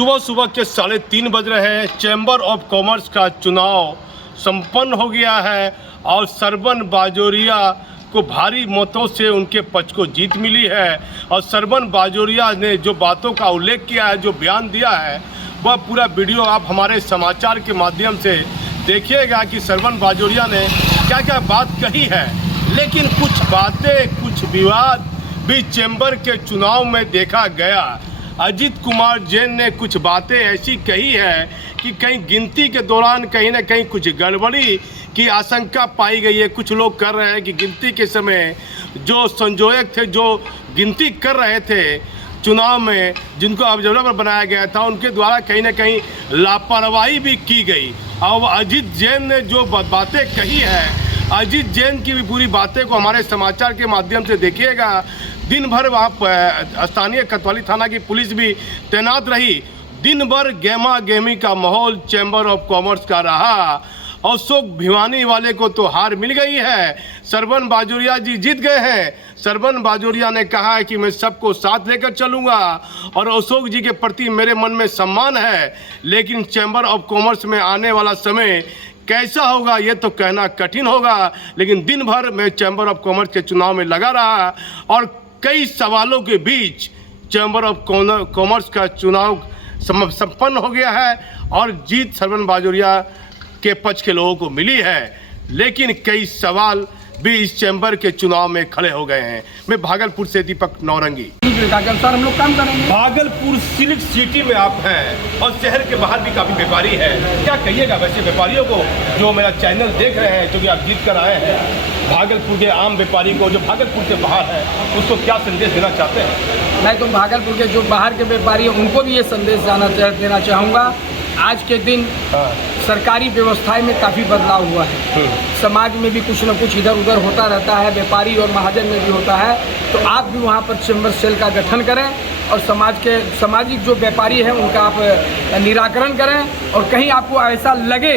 सुबह सुबह के 3:30 बज रहे हैं। चैम्बर ऑफ कॉमर्स का चुनाव संपन्न हो गया है और सरवन बाजोरिया को भारी मतों से उनके पक्ष को जीत मिली है। और सरवन बाजोरिया ने जो बातों का उल्लेख किया है, जो बयान दिया है, वह पूरा वीडियो आप हमारे समाचार के माध्यम से देखिएगा कि सरवन बाजोरिया ने क्या क्या बात कही है। लेकिन कुछ बातें, कुछ विवाद भी चैम्बर के चुनाव में देखा गया। अजीत कुमार जैन ने कुछ बातें ऐसी कही है कि कहीं गिनती के दौरान कहीं ना कहीं कुछ गड़बड़ी की आशंका पाई गई है। कुछ लोग कर रहे हैं कि गिनती के समय जो संयोजक थे, जो गिनती कर रहे थे चुनाव में, जिनको ऑब्जर्वर बनाया गया था, उनके द्वारा कहीं ना कहीं लापरवाही भी की गई। और अजीत जैन ने जो बातें कही है, अजीत जैन की भी पूरी बातें को हमारे समाचार के माध्यम से देखिएगा। दिन भर वहाँ स्थानीय कोतवाली थाना की पुलिस भी तैनात रही। दिन भर गेमा गेमी का माहौल चैम्बर ऑफ कॉमर्स का रहा। अशोक भिवानी वाले को तो हार मिल गई है। सरवन बाजोरिया जी जीत गए हैं। सरवन बाजोरिया ने कहा है कि मैं सबको साथ लेकर चलूँगा और अशोक जी के प्रति मेरे मन में सम्मान है। लेकिन चैम्बर ऑफ कॉमर्स में आने वाला समय कैसा होगा ये तो कहना कठिन होगा। लेकिन दिन भर मैं चैम्बर ऑफ कॉमर्स के चुनाव में लगा रहा और कई सवालों के बीच चैम्बर ऑफ कॉमर्स का चुनाव संपन्न हो गया है और जीत सरवन बाजोरिया के पक्ष के लोगों को मिली है। लेकिन कई सवाल भी इस चैम्बर के चुनाव में खड़े हो गए हैं। मैं भागलपुर से दीपक नौरंगी के अनुसार हम लोग काम करेंगे। भागलपुर सिल्क सिटी में आप हैं और शहर के बाहर भी काफ़ी व्यापारी है। क्या कहिएगा वैसे व्यापारियों को जो मेरा चैनल देख रहे हैं, जो कि आप जीत कर आए हैं, भागलपुर के आम व्यापारी को जो भागलपुर से बाहर है, उसको क्या संदेश देना चाहते हैं? मैं तो भागलपुर के जो बाहर के व्यापारी हैं उनको भी ये संदेश देना चाहूँगा। आज के दिन सरकारी व्यवस्थाएं में काफ़ी बदलाव हुआ है। समाज में भी कुछ न कुछ इधर उधर होता रहता है, व्यापारी और महाजन में भी होता है। तो आप भी वहाँ पर चैम्बर सेल का गठन करें और सामाजिक जो व्यापारी हैं उनका आप निराकरण करें। और कहीं आपको ऐसा लगे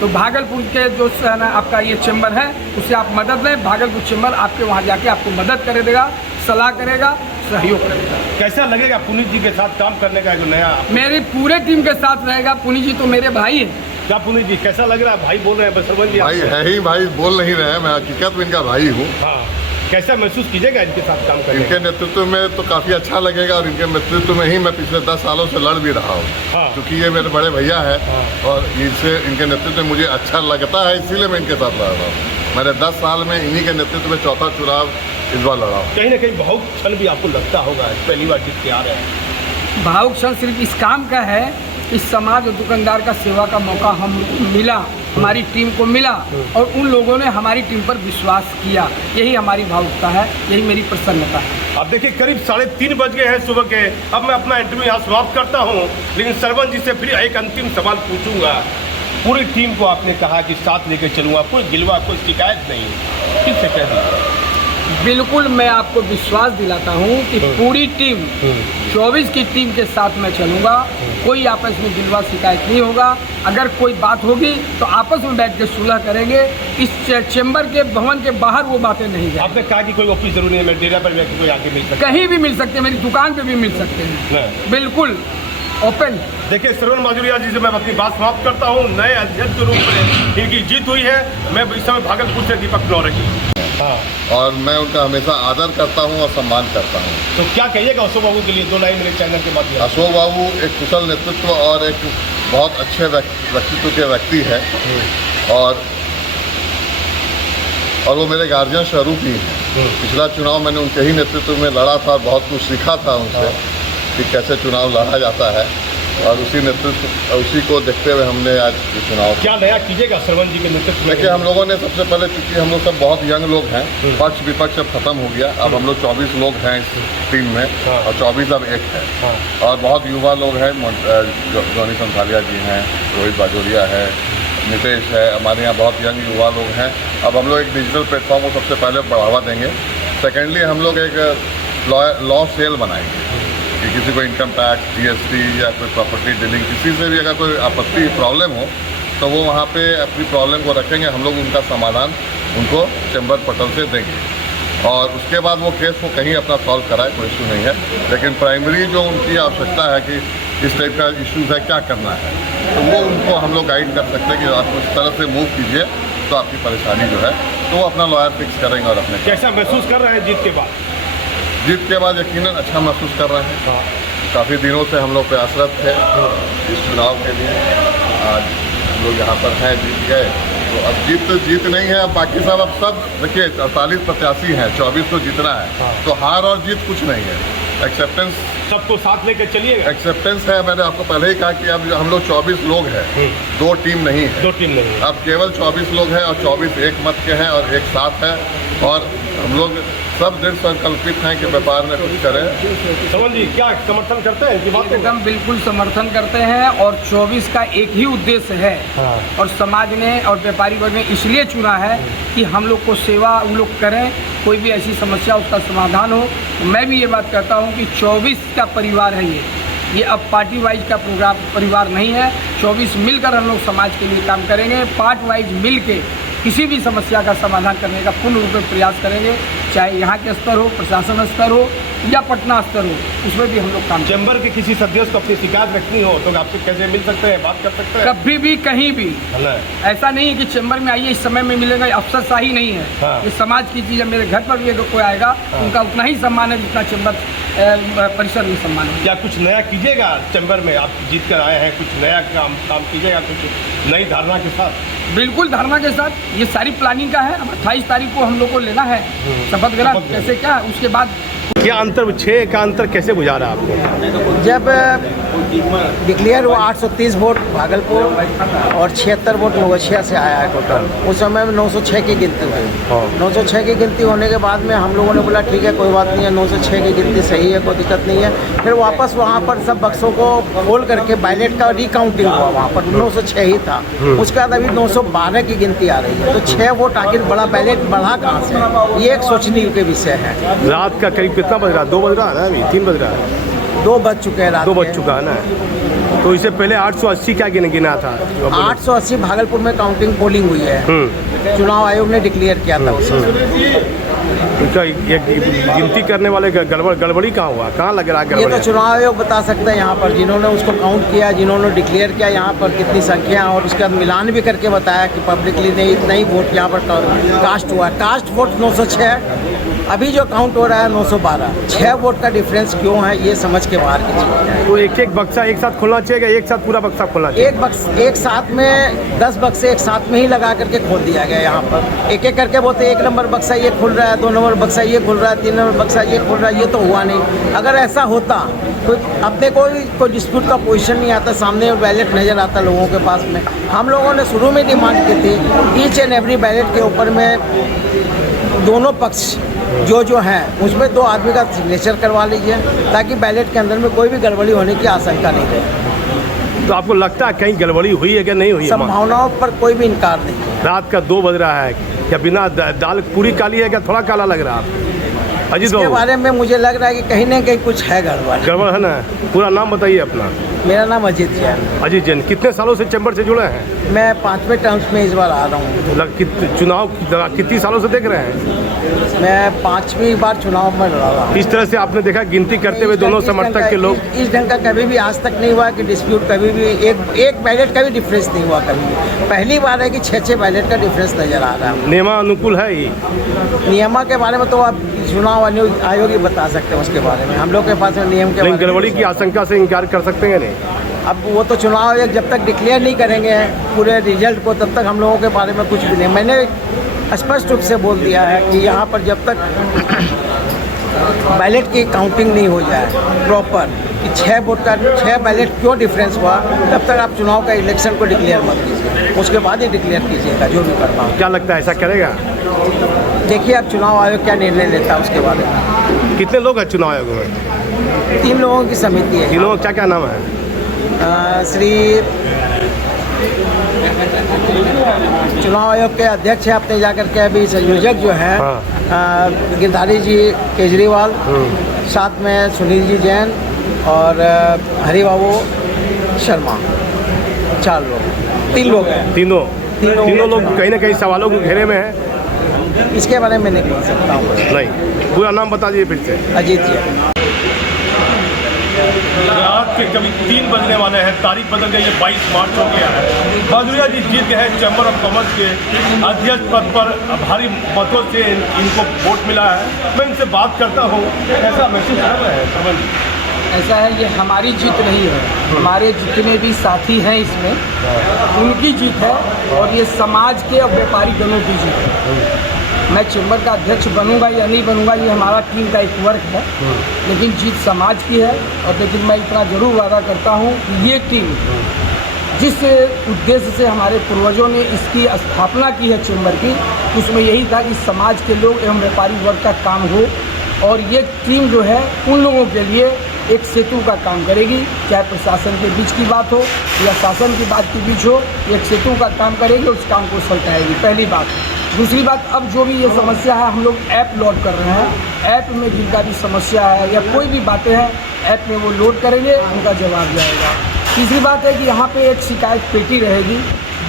तो भागलपुर के जो आपका ये चैम्बर है उससे आप मदद लें। भागलपुर चैम्बर आपके वहाँ जाके आपको मदद कर देगा, सलाह करेगा, सहयोग करेगा। कैसा लगेगा पुनीत जी के साथ काम करने का? नया मेरी पूरे टीम के साथ रहेगा। पुनीत जी तो मेरे भाई हैं। क्या पुनीत जी कैसा लग रहा है? भाई बोल रहे हैं सरवन जी, भाई है ही, भाई बोल नहीं रहे हैं, मैं हकीकत में इनका भाई हूँ। हाँ, कैसा महसूस कीजिएगा इनके साथ काम करने? इनके नेतृत्व में तो काफ़ी अच्छा लगेगा और इनके नेतृत्व में ही मैं पिछले 10 सालों से लड़ भी रहा हूँ। क्योंकि ये मेरे बड़े भैया हैं और इनके नेतृत्व में मुझे अच्छा लगता है, इसीलिए मैं इनके साथ लड़ रहा हूँ। मैंने 10 साल में इन्हीं के नेतृत्व में चौथा चुनाव इस बार लड़ा हूँ। कहीं ना कहीं बहुत क्षण भी आपको लगता होगा पहली बार जीत के आ रहे हैं। भावुक क्षण सिर्फ इस काम का है, इस समाज और दुकानदार का सेवा का मौका हम मिला, हमारी टीम को मिला और उन लोगों ने हमारी टीम पर विश्वास किया। यही हमारी भावुकता है, यही मेरी प्रसन्नता है। अब देखिए करीब 3:30 बज गए हैं सुबह के। अब मैं अपना इंटरव्यू यहाँ समाप्त करता हूँ, लेकिन सरवन जी से फिर एक अंतिम सवाल पूछूंगा। पूरी टीम को आपने कहा कि साथ लेकर चलूँगा, कोई गिलवा, कोई शिकायत नहीं, किससे कह दी? बिल्कुल, मैं आपको विश्वास दिलाता हूँ कि पूरी टीम 24 की टीम के साथ मैं चलूँगा। कोई आपस में गिलवा शिकायत नहीं होगा। अगर कोई बात होगी तो आपस में बैठ के सुलह करेंगे। इस चैम्बर के भवन के बाहर वो बातें नहीं जाएंगी। आपने कहा कि कोई ऑफिस जरूरी है, मेरे डेरा पर भी कोई आके मिल सकते, कहीं भी मिल सकते हैं, मेरी दुकान पे भी मिल सकते हैं, बिल्कुल ओपन। देखिए सरवन बाजोरिया जी से मैं अपनी बात समाप्त करता हूँ। नए अध्यक्ष के रूप में इनकी जीत हुई है। मैं इस समय भागलपुर से दीपक नौरंगी। और मैं उनका हमेशा आदर करता हूँ और सम्मान करता हूँ। तो क्या कहिएगा अशोक बाबू के लिए? 2 लाइन मेरे चैनल के माध्यम। अशोक बाबू एक कुशल नेतृत्व और एक बहुत अच्छे व्यक्तित्व के व्यक्ति है और वो मेरे गार्जियन स्वरूप ही हैं। पिछला चुनाव मैंने उनके ही नेतृत्व में लड़ा था, बहुत कुछ सीखा था उनसे कि कैसे चुनाव लड़ा जाता है और उसी को देखते हुए हमने आज ये चुनाव। क्या नया कीजिएगा सरवन जी के नेतृत्व में? देखिए हम लोगों ने सबसे पहले, चूँकि हम लोग सब बहुत यंग लोग हैं, पक्ष विपक्ष अब खत्म हो गया। अब हम लोग 24 लोग हैं इस टीम में और 24 अब एक है। और बहुत युवा लोग हैं, जॉनी संथालिया जी हैं, रोहित बाजोरिया है, नितेश है, हमारे यहाँ बहुत यंग युवा लोग हैं। अब हम लोग एक डिजिटल प्लेटफॉर्म को सबसे पहले बढ़ावा देंगे। सेकेंडली हम लोग एक लॉ सेल बनाएंगे कि किसी को इनकम टैक्स, GST या कोई प्रॉपर्टी डीलिंग, किसी से भी अगर कोई आपत्ति प्रॉब्लम हो तो वो वहाँ पे अपनी प्रॉब्लम को रखेंगे। हम लोग उनका समाधान उनको चैम्बर पोर्टल से देंगे और उसके बाद वो केस को कहीं अपना सॉल्व कराए, कोई इशू नहीं है। लेकिन प्राइमरी जो उनकी आवश्यकता है कि इस टाइप का इश्यूज है, क्या करना है, तो वो उनको हम लोग गाइड कर सकते हैं कि आप उस तरह से मूव कीजिए तो आपकी परेशानी जो है तो वो अपना लॉयर फिक्स करेंगे और अपने कैसा महसूस कर रहे हैं जीत के बाद? जीत के बाद यकीनन अच्छा महसूस कर रहे हैं। काफ़ी दिनों से हम लोग प्रयासरत थे इस चुनाव के लिए, आज हम लोग यहाँ पर हैं, जीत गए। तो अब जीत नहीं है, अब बाकी सब देखिए 48 प्रत्याशी हैं, 24 तो जीतना है, तो हार और जीत कुछ नहीं है। एक्सेप्टेंस सबको साथ लेकर चलिएगा। एक्सेप्टेंस है, मैंने आपको पहले ही कहा कि अब हम लोग 24 लोग हैं, 2 टीम नहीं है, 2 टीम नहीं है। अब केवल 24 लोग हैं और 24 एक मत के हैं और एक साथ है, और हम लोग सब दृढ़ संकल्पित हैं कि व्यापार में कुछ करें। श्रवण जी, क्या समर्थन करते हैं इनकी बात को? एकदम बिल्कुल समर्थन करते हैं, और 24 का एक ही उद्देश्य है, और समाज ने और व्यापारी वर्ग ने इसलिए चुना है कि हम लोग को सेवा उन लोग करें, कोई भी ऐसी समस्या उसका समाधान हो। मैं भी ये बात कहता हूँ कि 24 का परिवार है ये अब पार्टी वाइज का प्रोग्राम परिवार नहीं है। 24 मिलकर हम लोग समाज के लिए काम करेंगे, पार्ट वाइज मिल के किसी भी समस्या का समाधान करने का पूर्ण रूप में प्रयास करेंगे, चाहे यहाँ के स्तर हो, प्रशासन स्तर हो या पटना स्तर हो, उसमें भी हम लोग काम। चैम्बर के किसी सदस्य को अपनी शिकायत रखनी हो तो आपसे कैसे मिल सकते हैं, बात कर सकते हैं? कभी भी कहीं भी ऐसा नहीं है कि चैम्बर में आइए इस समय में मिलेगा, अफसरशाही नहीं है। हाँ। ये समाज की चीज़ है। मेरे घर पर भी अगर कोई आएगा उनका उतना ही सम्मान है जितना चैम्बर परिसर में सम्मान है। क्या कुछ नया कीजिएगा चैम्बर में? आप जीत कर आए हैं, कुछ नया काम कीजिएगा, कुछ नई धारणा के साथ? बिल्कुल धारणा के साथ, ये सारी प्लानिंग का है। अब 28 तारीख को हम लोग को लेना है शपथ ग्रहण, कैसे क्या उसके बाद क्या अंतर 6 का अंतर कैसे गुजारा आपको? जब डिक्लेयर हुआ 830 वोट भागलपुर और 76 वोट नवगछिया से आया है टोटल, उस समय में 906 की गिनती हुई। 906 की गिनती होने के बाद में हम लोगों ने बोला ठीक है कोई बात नहीं है, 906 की गिनती सही है, कोई दिक्कत नहीं है। फिर वापस वहाँ पर सब बक्सों को खोल करके बैलेट का रिकाउंटिंग हुआ, वहाँ पर 906 ही था। उसके बाद अभी 912 की गिनती आ रही है, तो 6 वोट आखिर बड़ा बैलेट बढ़ा कहाँ से, ये एक सोचने के विषय है। रात का करीब कितना बज रहा है? 2 बज रहा है ना, अभी 3 बज रहा है। 2 बज चुके हैं रात 2 बज चुका है ना। तो इससे पहले 880 क्या गिना था? 880 भागलपुर में काउंटिंग पोलिंग हुई है, चुनाव आयोग ने डिक्लेयर किया था उसमें। उनका ये गिनती करने वाले गड़बड़ी कहाँ हुआ, कहाँ लग रहा है ये गड़बड़ी? तो चुनाव आयोग बता सकता है, यहाँ पर जिन्होंने उसको काउंट किया, जिन्होंने डिक्लेयर किया यहाँ पर कितनी संख्या, और उसके बाद मिलान भी करके बताया कि पब्लिकली नहीं इतना ही वोट यहाँ पर कास्ट हुआ। कास्ट वोट 906, अभी जो काउंट हो रहा है 912। 6 वोट का डिफरेंस क्यों है ये समझ के बाहर की चीज़ है। तो एक बक्सा एक साथ खोलना चाहिए, एक साथ पूरा बक्सा खोलना चाहिए? एक साथ में 10 बक्से एक साथ में ही लगा करके खोल दिया गया। यहाँ पर एक एक करके बोलते 1 नंबर बक्सा ये खुल रहा है, 2 नंबर बक्सा ये खुल रहा है, 3 नंबर बक्सा ये खुल रहा है, ये तो हुआ नहीं। अगर ऐसा होता तो अपने कोई डिस्प्यूट का पोजीशन नहीं आता, सामने बैलेट नज़र आता लोगों के पास में। हम लोगों ने शुरू में डिमांड की थी ईच एंड एवरी बैलेट के ऊपर में दोनों पक्ष जो हैं उसमें 2 आदमी का सिग्नेचर करवा लीजिए, ताकि बैलेट के अंदर में कोई भी गड़बड़ी होने की आशंका नहीं रहे। तो आपको लगता है कहीं गड़बड़ी हुई है कि नहीं हुई? संभावनाओं पर कोई भी इनकार नहीं। रात का 2 बज रहा है, क्या बिना दाल पूरी काली है, क्या थोड़ा काला लग रहा है? अजीत इसके बारे में मुझे लग रहा है कि कहीं ना कहीं कुछ है गड़बड़ है ना। पूरा नाम बताइए अपना। मेरा नाम अजीत जैन। अजीत जैन, कितने सालों से चैम्बर से जुड़े हैं? मैं 5वें टर्म्स में इस बार आ रहा हूँ। चुनाव कितनी सालों से देख रहे हैं? मैं 5वीं बार चुनाव में लड़ा रहा हूँ। इस तरह से आपने देखा गिनती करते हुए दोनों समर्थक के लोग? इस ढंग का कभी भी आज तक नहीं हुआ कि डिस्प्यूट कभी भी एक बैलेट का भी डिफरेंस नहीं हुआ कभी भी। पहली बार है कि 6 बैलेट का डिफरेंस नजर आ रहा है। नियमानुकूल है ये? नियमा के बारे में तो आप चुनाव आयोग ही बता सकते हैं, उसके बारे में हम लोग के पास नियम के गड़बड़ी की आशंका से इनकार कर सकते हैं नहीं? अब वो तो चुनाव आयोग जब तक डिक्लेयर नहीं करेंगे पूरे रिजल्ट को, तब तक हम लोगों के बारे में कुछ भी नहीं। मैंने स्पष्ट रूप से बोल दिया है कि यहाँ पर जब तक बैलेट की काउंटिंग नहीं हो जाए प्रॉपर, कि 6 बैलेट क्यों डिफरेंस हुआ, तब तक आप चुनाव का इलेक्शन को डिक्लेयर मत कीजिए, उसके बाद ही डिक्लेयर कीजिएगा जो भी करना हो। क्या लगता है ऐसा करेगा? देखिए अब चुनाव आयोग क्या निर्णय लेता है उसके बारे में। कितने लोग हैं चुनाव आयोग में? 3 लोगों की समिति है। 3 लोगों क्या क्या नाम है? श्री चुनाव आयोग के अध्यक्ष हैं अपने जाकर के, अभी संयोजक जो हैं गिरधारी जी केजरीवाल, साथ में सुनील जी जैन और हरिबाबू शर्मा। 4 लोग, 3 लोग हैं। तीनों लोग कहीं ना कहीं सवालों के घेरे में हैं। इसके बारे में नहीं बोल सकता हूँ। नहीं, पूरा नाम बता दीजिए फिर से। अजीत जी। रात के कभी 3 बजने वाले हैं, तारीख बदल गई है, 22 मार्च हो गया है। बाजोरिया जी जीत गए हैं चैम्बर ऑफ कॉमर्स के अध्यक्ष पद पर, भारी मतों से इनको वोट मिला है। मैं इनसे बात करता हूँ, कैसा महसूस कर रहे हैं सरवन जी? ऐसा है, ये हमारी जीत नहीं है, हमारे जितने भी साथी हैं इसमें उनकी जीत है और ये समाज के और व्यापारी दोनों की जीत है। मैं चैम्बर का अध्यक्ष बनूंगा या नहीं बनूंगा ये हमारा टीम का एक वर्क है, लेकिन जीत समाज की है। और लेकिन मैं इतना ज़रूर वादा करता हूँ कि ये टीम जिस उद्देश्य से हमारे पूर्वजों ने इसकी स्थापना की है चैम्बर की, उसमें यही था कि समाज के लोग एवं व्यापारी वर्ग का काम हो। और ये टीम जो है उन लोगों के लिए एक सेतु का काम करेगी, चाहे प्रशासन के बीच की बात हो या शासन की बात के बीच हो, एक सेतु का काम करेगी, उस काम को सुलझाएगी। पहली बात। दूसरी बात, अब जो भी ये समस्या है हम लोग ऐप लोड कर रहे हैं, ऐप में जिनका भी समस्या है या कोई भी बातें हैं ऐप में वो लोड करेंगे, उनका जवाब जाएगा। तीसरी बात है कि यहाँ पे एक शिकायत पेटी रहेगी,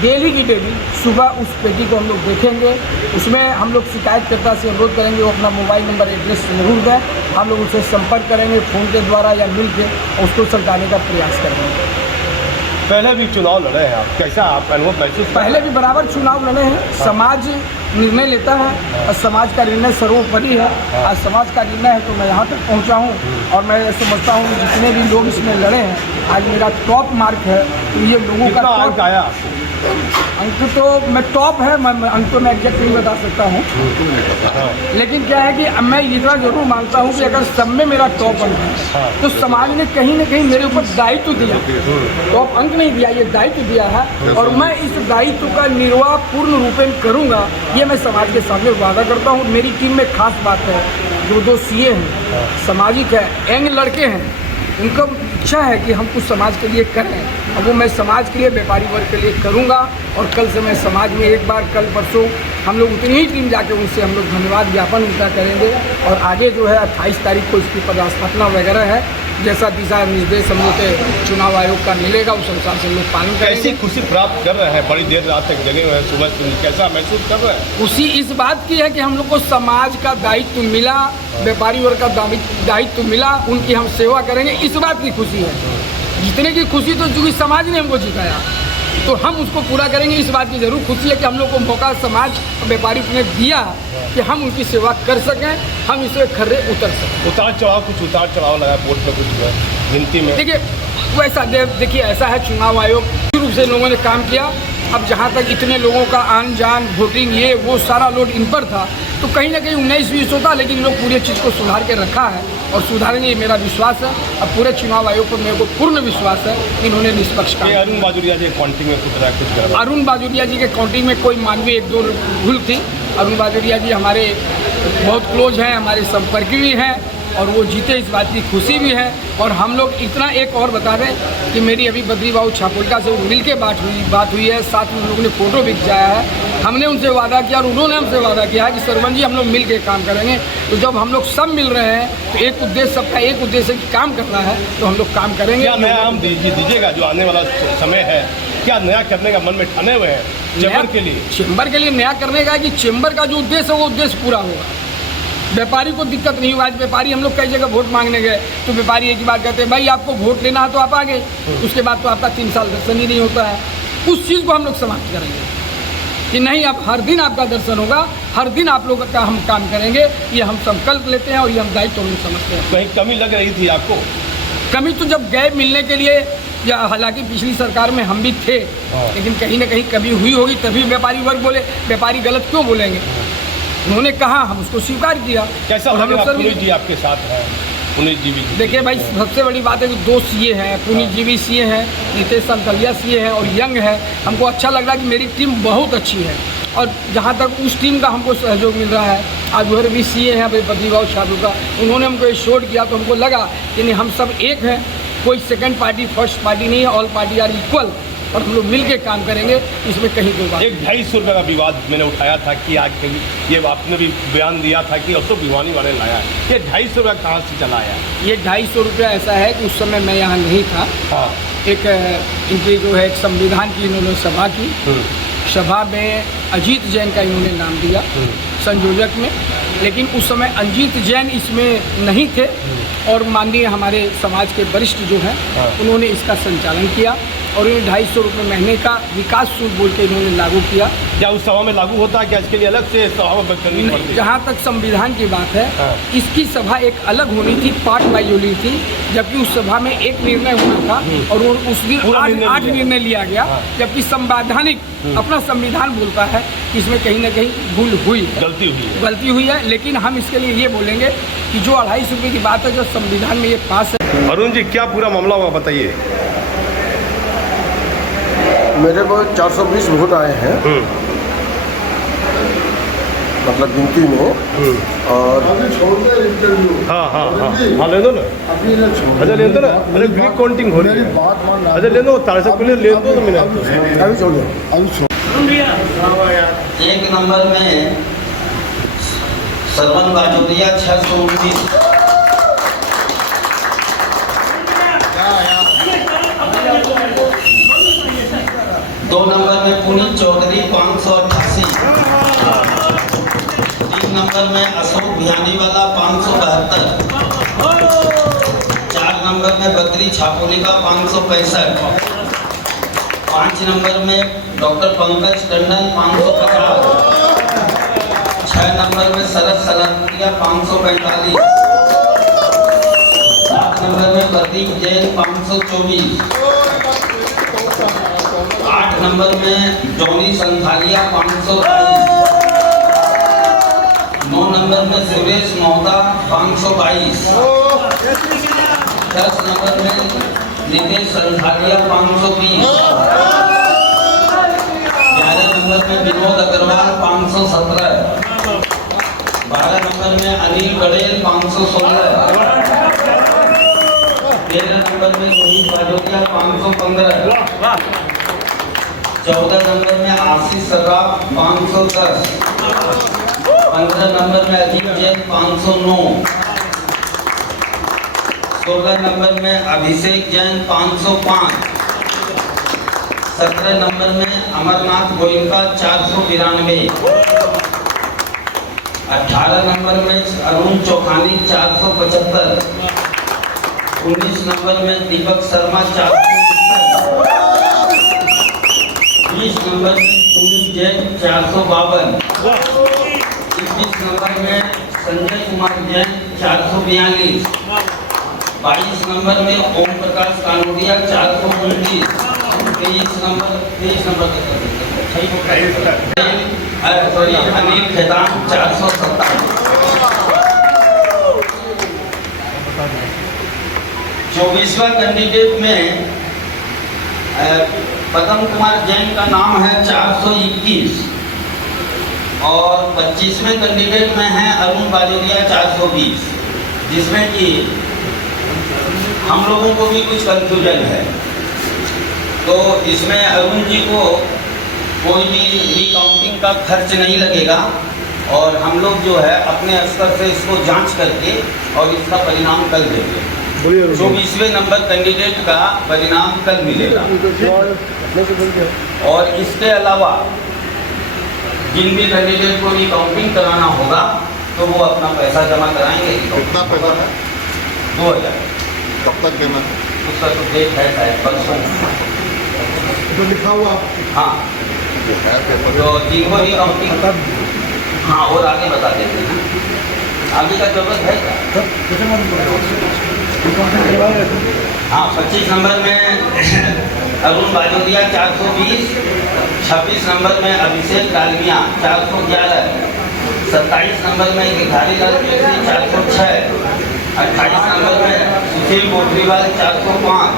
डेली की डेली सुबह उस पेटी को हम लोग देखेंगे, उसमें हम लोग शिकायतकर्ता से अनुरोध करेंगे वो अपना मोबाइल नंबर एड्रेस ज़रूर दें, हम लोग उससे संपर्क करेंगे फ़ोन के द्वारा या मिल के उसको सुलझाने का प्रयास करेंगे। पहले भी चुनाव लड़े हैं आप, कैसा आप अनुभव महसूस? पहले भी बराबर चुनाव लड़े हैं, समाज निर्णय लेता है और समाज का निर्णय सर्वोपरि है। आज समाज का निर्णय है तो मैं यहाँ तक पहुँचा हूँ और मैं समझता हूँ जितने भी लोग इसमें लड़े हैं, आज मेरा टॉप मार्क है। तो ये लोगों का अंक आया अंक तो मैं टॉप है, मैं अंक तो मैं एग्जैक्ट नहीं बता सकता हूँ, लेकिन क्या है कि मैं इतना जरूर मानता हूँ कि अगर सब में मेरा टॉप अंक है तो समाज ने कहीं ना कहीं मेरे ऊपर दायित्व दिया, टॉप अंक नहीं दिया, ये दायित्व दिया है और मैं इस दायित्व का निर्वाह पूर्ण रूपेण करूँगा, ये मैं समाज के सामने वादा करता हूँ। मेरी टीम में खास बात है, 2 सीए हैं, सामाजिक है, यंग लड़के हैं, उनका इच्छा है कि हम कुछ समाज के लिए करें और वो मैं समाज के लिए, व्यापारी वर्ग के लिए करूंगा। और कल से मैं समाज में एक बार, कल परसों हम लोग उतनी ही टीम जाके उनसे हम लोग धन्यवाद ज्ञापन उनका करेंगे। और आगे जो है 28 तारीख को इसकी पदस्थापना वगैरह है, जैसा दिशा निर्देश हम लोग के चुनाव आयोग का मिलेगा उस अनुसार से हम लोग पालन करेंगे। कैसी खुशी प्राप्त कर रहे हैं? बड़ी देर रात तक जगे हुए हैं, सुबह से कैसा महसूस कर रहे हैं? खुशी इस बात की है कि हम लोग को समाज का दायित्व मिला, व्यापारी वर्ग का दायित्व मिला, उनकी हम सेवा करेंगे, इस बात की खुशी है। जितने की खुशी तो चूँकि समाज ने हमको जिताया तो हम उसको पूरा करेंगे, इस बात की ज़रूर खुशी है कि हम लोग को मौका समाज व्यापारी ने दिया कि हम उनकी सेवा कर सकें, हम इससे खर्रे उतर सकें। उतार चढ़ाव लगा वोट में कुछ हुआ गिनती में? देखिए वैसा देखिए ऐसा है, चुनाव आयोग शुरू से लोगों ने काम किया, अब जहाँ तक इतने लोगों का आन जान वोटिंग ये वो सारा लोड इन पर था, तो कहीं ना कहीं 19-20 होता, लेकिन लोग पूरी चीज़ को सुधार के रखा है और सुधारेंगे, ये मेरा विश्वास है। अब पूरे चुनाव आयोग पर मेरे को पूर्ण विश्वास है, इन्होंने निष्पक्ष काम। अरुण बाजोरिया जी काउंटिंग में कुछ अरुण बाजोरिया जी के काउंटिंग में कोई मानवीय 1-2 भूल थी। अरुण बाजोरिया जी हमारे बहुत क्लोज हैं, हमारे संपर्क भी हैं और वो जीते, इस बात की खुशी भी है। और हम लोग इतना एक और बता दें कि मेरी अभी बद्री बाबू छापुलका से मिल के बात हुई है, साथ में उन लोगों ने फोटो भी खिंचाया है। हमने उनसे वादा किया और उन्होंने हमसे वादा किया है कि सरवन जी हम लोग मिल के काम करेंगे। तो जब हम लोग सब मिल रहे हैं तो एक उद्देश्य, सबका एक उद्देश्य कि काम करना है, तो हम लोग काम करेंगे। क्या नया हम दीजिएगा जो आने वाला समय है, क्या नया करने का मन में ठाने हुए हैं चैम्बर के लिए? चैम्बर के लिए नया करने का है कि चैम्बर का जो उद्देश्य है वो उद्देश्य पूरा होगा, व्यापारी को दिक्कत नहीं हुआ। आज व्यापारी हम लोग कई जगह वोट मांगने गए तो व्यापारी एक ही बात कहते हैं, भाई आपको वोट लेना है तो आप आगे, उसके बाद तो आपका 3 साल दर्शन ही नहीं होता है। उस चीज़ को हम लोग समाप्त करेंगे कि नहीं, आप हर दिन आपका दर्शन होगा, हर दिन आप लोगों का हम काम करेंगे, ये हम संकल्प लेते हैं और ये हम दायित्व हम समझते हैं। कहीं कमी लग रही थी आपको? कमी तो जब गए मिलने के लिए, या हालांकि पिछली सरकार में हम भी थे, लेकिन कहीं ना कहीं कमी हुई होगी, तभी व्यापारी वर्ग बोले। व्यापारी गलत क्यों बोलेंगे? उन्होंने कहा, हम उसको स्वीकार किया। कैसा हम लोग पुनीत जी आपके साथ है? पुनीत जी भी देखिए भाई, सबसे बड़ी बात है कि 2 सीए हैं, पुनीत जी भी सीए हैं, नितेश संतलिया सीए हैं और यंग है। हमको अच्छा लग रहा है कि मेरी टीम बहुत अच्छी है और जहाँ तक उस टीम का हमको सहयोग मिल रहा है। आज उधर भी सीए हैं भाई बद्रीबाबू छापू का, उन्होंने हमको एश्योर किया तो हमको लगा कि नहीं, हम सब एक हैं, कोई सेकंड पार्टी फर्स्ट पार्टी नहीं है, ऑल पार्टी आर इक्वल और हम लोग मिल के काम करेंगे, इसमें कहीं कोई बात। 250 रुपये का विवाद मैंने उठाया था कि आज ये आपने भी बयान दिया था कि अशोक भिवानी वाले लाया है, ये 250 रुपये कहाँ से चला आया? ये 250 रुपया ऐसा है कि उस समय मैं यहाँ नहीं था। हाँ। एक इनकी जो है एक संविधान की इन्होंने सभा की, सभा में अजीत जैन का इन्होंने नाम दिया संयोजक में, लेकिन उस समय अनजीत जैन इसमें नहीं थे और माननीय हमारे समाज के वरिष्ठ जो हैं उन्होंने इसका संचालन किया और इन्हें 250 रुपये महीने का विकास शुल्क बोल के इन्होंने लागू किया। क्या उस सभा में लागू होता है, क्या इसके लिए अलग से सभा में करनी पड़ती है? जहाँ तक संविधान की बात है, इसकी सभा एक अलग होनी थी, पार्ट वाइज होनी थी, जबकि उस सभा में एक निर्णय हुआ था और उस दिन 8 निर्णय लिया गया, जबकि संवैधानिक अपना संविधान बोलता है कि इसमें कहीं ना कहीं भूल हुई, गलती हुई है। लेकिन हम इसके लिए ये बोलेंगे कि जो 250 रुपये की बात है, जो संविधान में ये पास है। अरुण जी, क्या पूरा मामला हुआ बताइए। मेरे को 420 वोट आए हैं, मतलब गिनती में। और हाँ ले दो ना, अच्छा ले दो ना, अरे ग्रीक काउंटिंग हो रही है, अच्छा ले दो, तारे से पहले ले दो तो मैंने अभी छोड़ो, अभी एक नंबर में सरवन बाजोरिया 619, 2 नंबर में पुनीत चौधरी 588, 3 नंबर में अशोक भियानी वाला 572, 4 नंबर में बद्री छापोली का 565, 5 नंबर में डॉक्टर पंकज टंडन 550, 6 नंबर में शरद सलातिया 545, 7 नंबर में प्रदीप जैन 524, 8 नंबर में जॉनी संथालिया 522, 9 नंबर में सुरेश मोहता 522, 10 नंबर में नितेश संथालिया 520, 11 नंबर में विनोद अग्रवाल 517, 12 नंबर में अनिल गड़ेल 516, 13 नंबर में रोहित बाजोरिया 515, 14 नंबर में आशीष सर्राफ 510, 15 नंबर में अजीत जैन 509, 16 नंबर में अभिषेक जैन 505, 17 नंबर में अमरनाथ गोयनका 492, 18 नंबर में अरुण चौखानी 475, 19 नंबर में दीपक शर्मा 459, 20 नंबर में सुनील जैन 452, 21 नंबर में संजय कुमार जैन 442, 22 नंबर में ओम प्रकाश कानोडिया 429, 23 नंबर अनिल खेतान 427, 24वां कैंडिडेट में पदम कुमार जैन का नाम है 421 और 25वें कैंडिडेट में है अरुण बाजोरिया 420, जिसमें कि हम लोगों को भी कुछ कंफ्यूजन है। तो इसमें अरुण जी को कोई भी रिकाउंटिंग का खर्च नहीं लगेगा और हम लोग जो है अपने स्तर से इसको जांच करके और इसका परिणाम कल देंगे। 24वें नंबर कैंडिडेट का परिणाम कल मिलेगा। और इसके अलावा जिन भी कैंडिडेट को रिकाउंटिंग कराना होगा तो वो अपना पैसा जमा कराएंगे। कितना पैसा है? 2000। कब तक देना है? उसका तो डेट है शायद परसों। तो लिखा हुआ हाँ, जो है पेपर जो जिनको रिकाउंटिंग, हाँ और आगे बता देते हैं। आगे का जरूरत है क्या? हाँ, 25 नंबर में अरुण बाजोरिया 420, 26 नंबर में अभिषेक डालमिया 411, 27 नंबर में गिरधारी लाल चौधरी 406, 28 नंबर में सुशील कोटरीवाल 405,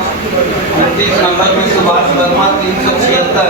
29 नंबर में सुभाष वर्मा 376।